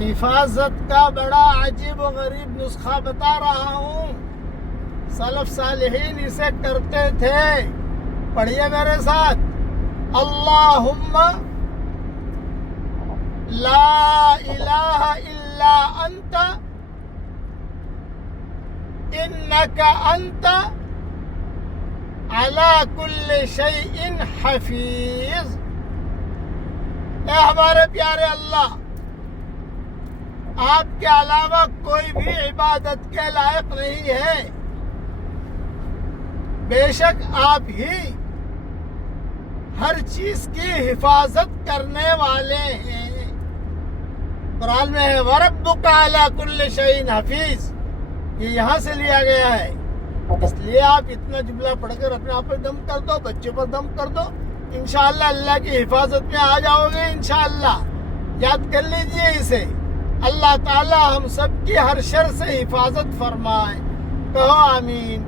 حفاظت کا بڑا عجیب و غریب نسخہ بتا رہا ہوں. سلف صالحین اسے کرتے تھے. پڑھیے میرے ساتھ. اللہم لا الہ الا انت انک انت علی کل شیء حفیظ. اے ہمارے پیارے اللہ، آپ کے علاوہ کوئی بھی عبادت کے لائق نہیں ہے. بے شک آپ ہی ہر چیز کی حفاظت کرنے والے ہیں. قرآن میں ہے وَرَبُّكَ عَلَى كُلِّ شَيْءٍ حَفِيظ. یہ یہاں سے لیا گیا ہے. اس لیے آپ اتنا جملہ پڑھ کر اپنے آپ پر دم کر دو، بچے پر دم کر دو. انشاءاللہ اللہ کی حفاظت میں آ جاؤ گے. انشاءاللہ یاد کر لیجئے اسے. اللہ تعالی ہم سب کی ہر شر سے حفاظت فرمائے. کہو آمین.